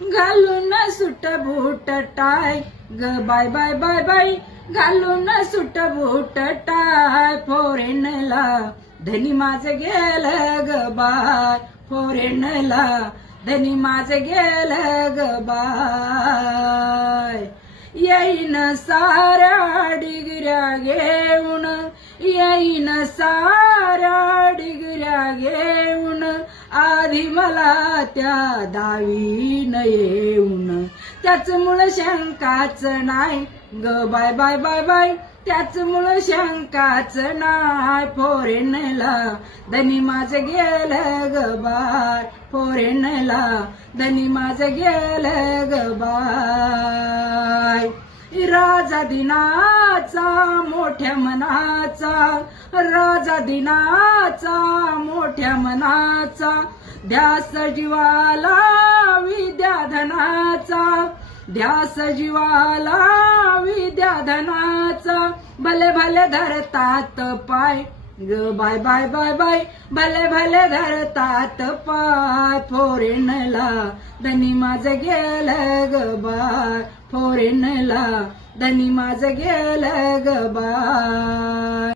घालून सुट बूट टाय ग बाय बाय बाय बाय, घालून सुट बूट टाय फॉरेनला धनी माझं गेलं ग बाय, फॉरेनला धनी माझं गेलं ग बाय. येईन साऱ्या डिगऱ्या घेऊन, येईन साऱ्या डिगऱ्या घेऊन, आधी मला त्या दावीन येऊन. त्याच मुळे शंकाच नाही ग बाय बाय बाय बाय, त्याच मुळे शंकाच नाही फॉरेनला धनी माझं गेलं ग बाय, फॉरेनला धनी माझं गेलं ग बाय. राजा दिनाचा मोठ्या मनाचा, राजा दिनाचा मोठ्या मनाचा, ध्यास जीवाला विद्याधनाचा, ध्यास जीवाला विद्याधनाचा. भले भले धरतात पाय ग बाय बाय बाय बाय, भले भले धरतात पाय फॉरेनला धनी माझं गेलं ग बाय, फॉरेनला धनी माझं गेलं ग बाय.